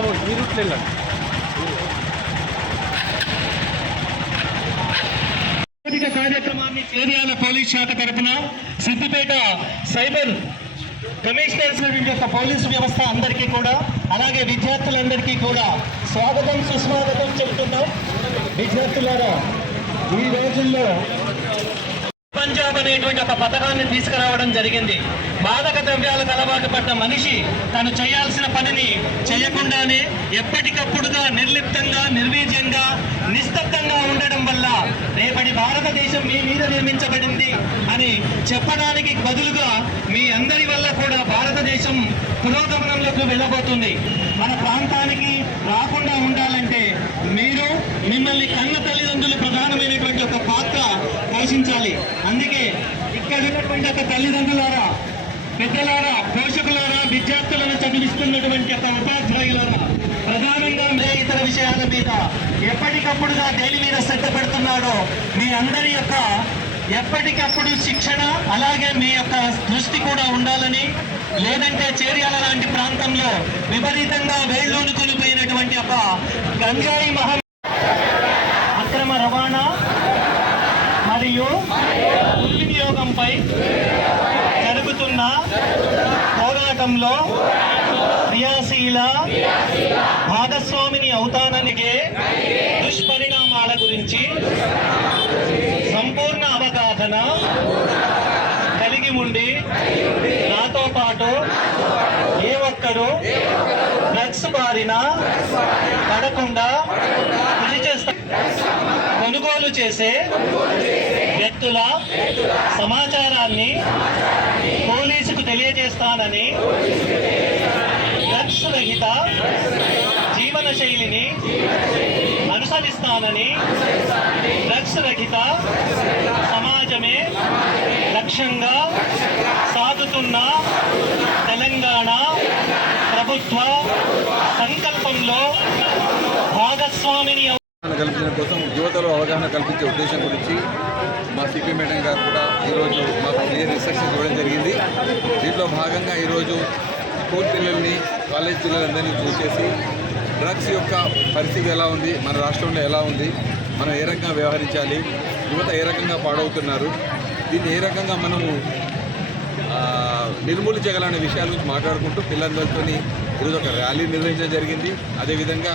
ఇట్లా ఈ రూట్లో వెళ్ళండి. కార్యక్రమాన్ని చేర్యాల పోలీస్ శాఖ తరఫున సిద్దిపేట సైబర్ కమిషనర్స్ యొక్క పోలీసు వ్యవస్థ అందరికీ కూడా అలాగే విద్యార్థులందరికీ కూడా స్వాగతం సుస్వాగతం చెప్తున్నాం. విద్యార్థులారా ఈ రోజుల్లో పంజాబ్ అనేటువంటి ఒక పథకాన్ని తీసుకురావడం జరిగింది. మాదక ద్రవ్యాలకు అలవాటు పడ్డ మనిషి తను చేయాల్సిన పనిని చేయకుండానే ఎప్పటికప్పుడుగా నిర్లిప్తంగా నిర్వీర్యంగా నిస్తబ్దంగా ఉండడం వల్ల రేపటి భారతదేశం మీ మీద నిర్మించబడింది అని చెప్పడానికి బదులుగా మీ అందరి వల్ల కూడా భారతదేశం పురోగమనంలోకి వెళ్ళబోతుంది. మన ప్రాంతానికి రాకుండా ఉండాలంటే మీరు మిమ్మల్ని కన్న యొక్క తల్లిదండ్రులారా పెద్దలారా పోషకులారా విద్యార్థులను చదివిస్తున్నటువంటి ఒక ఉపాధ్యాయులారా ప్రధానంగా మే ఇతర విషయాల మీద ఎప్పటికప్పుడుగా దేని మీద శ్రద్ధ పెడుతున్నాడో మీ అందరి యొక్క ఎప్పటికప్పుడు శిక్షణ అలాగే మీ యొక్క దృష్టి కూడా ఉండాలని లేదంటే చేర్యాల లాంటి ప్రాంతంలో విపరీతంగా వేళ్ళూను కొనిపోయినటువంటి ఒక గంజాయి మహా అక్రమ రవాణా మరియు దుర్వినియోగంపై జరుగుతున్న పోరాటంలో క్రియాశీల భాగస్వామిని అవుతాననికే దుష్పరిణామాల గురించి సంపూర్ణ అవగాహన కలిగి ఉండి నాతో పాటు ఏ ఒక్కరూ డ్రగ్స్ బారిన పడకుండా కొనుగోలు చేసే వ్యక్తుల సమాచారాన్ని పోలీసుకు తెలియజేస్తానని డ్రగ్స్ రహిత జీవన శైలిని అనుసరిస్తానని డ్రగ్స్ రహిత సమాజమే లక్ష్యంగా సాగుతున్న తెలంగాణ ప్రభుత్వ సంకల్పంలో భాగస్వామిని అవగాహన కల్పించడం కోసం యువతలో అవగాహన కల్పించే ఉద్దేశం గురించి మా సిపి మేడం గారు కూడా ఈరోజు మాకు క్లియర్ ఇన్స్ట్రక్షన్స్ ఇవ్వడం జరిగింది. దీంట్లో భాగంగా ఈరోజు స్కూల్ పిల్లల్ని కాలేజ్ పిల్లలందరినీ చూసేసి డ్రగ్స్ యొక్క పరిస్థితి ఎలా ఉంది మన రాష్ట్రంలో ఎలా ఉంది మనం ఏ రకంగా వ్యవహరించాలి యువత ఏ రకంగా పాడవుతున్నారు దీన్ని ఏ రకంగా మనము ఆ, నిర్మూలించగలనే విషయాల గురించి మాట్లాడుకుంటూ పిల్లలందరితో ఈరోజు ఒక ర్యాలీ నిర్వహించడం జరిగింది. అదేవిధంగా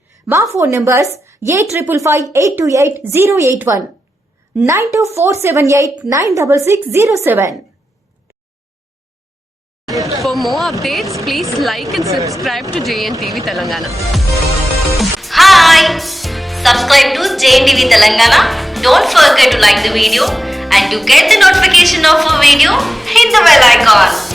మా phone numbers eight triple five eight two eight zero eight one nine two four seven eight nine double six zero seven For more updates, please like and subscribe to JNTV Telangana. Hi! Subscribe to JNTV Telangana. Don't forget to like the video and to get the notification of a video, hit the bell icon.